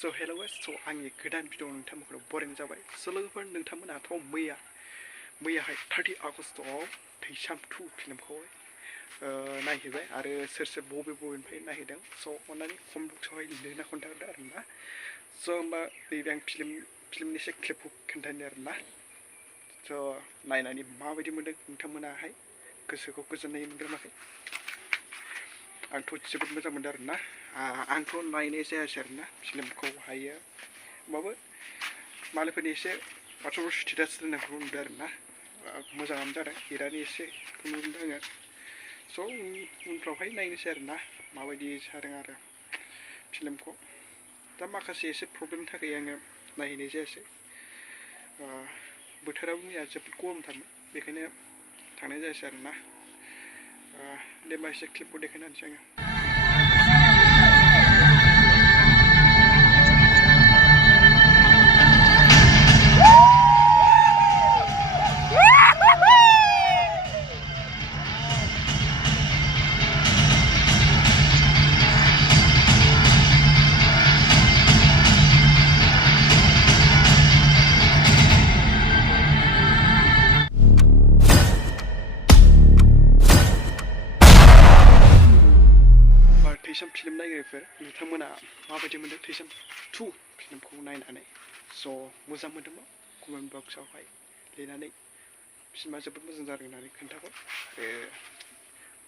So hello guys, so आंनि गोदान video नोंथांमोनखौ बरायनाय जाबाय। So लोगोफोर नोंथांमोनाथ' मैयाहाय 30 आगस्टआव थैसाम 2 फिल्मखौ नायहैबाय आरो सोर सोर बबेनिफ्राय नायहैदों। So अन्नानै कमेन्ट बक्सआवहाय लिरना खोन्थाहरदो आरोना। So होमबा नैबे आं फिल्मनि एसे क्लिपखौ खोन्थानो आरोना। So नायनानै माबायदि मोनदों नोंथांमोनाहाय गोसोखौ गोजोननाय मोनदोंनाखै? आंथ' जोबोद मोजां मोनदों आरोना। आंथ' नायनाय जायासै आरोना फिल्मखौहायो, होमबाबो मालायफोरनि एसे वाट्सआपआव स्टेटास दोननायखौ नुदों आरोना। मोजाङानो जादों, हिटआनो एसे नुदों आङो। स' उनफ्रावहाय नायनोसै आरोना माबायदि जादों आरो फिल्मखौ। दा माखासे एसे प्रब्लेमनि थाखाय आङो नायहैनाय जायासै। बोथोराबो मैया जोबोद गरमथारमोन, बेखायनो थांनाय जायासै आरोना। दे होमबा एसे क्लिपखौ देखायना होनोसै आङो। थैसाम फिल्म नायगिरिफोर नोंथांमोना माबायदि मोनदों थैसाम 2 फिल्मखौ नायनानै? स' मोजां मोनदोंबा कमेन्ट बक्सआवहाय लिरनानै फिल्मा जोबोद मोजां जादों होननानै खोन्थाहर। आरो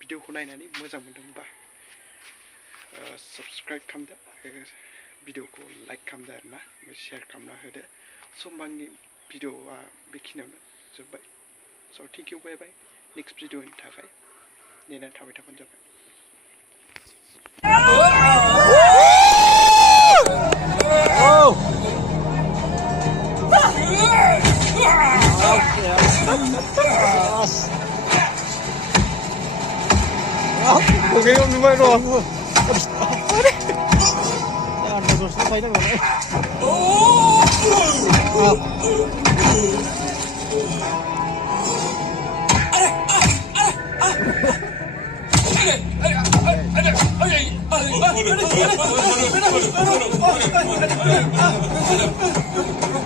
भिडिअखौ नायनानै मोजां मोनदोंबा साबस्क्राइब खालामदो आरो भिडिअखौ लाइक खालामदो आरोना, शेयार खालामना होदो। स' होमबा आंनि भिडिअआ बेखिनियावनो जोब्बाय। स' thank you, bye bye. Next भिडिअनि थाखाय नेनानै थाबाय थाबानो जाबाय। Oke, om gimana dong? Ada terus apa ini kan? Ada.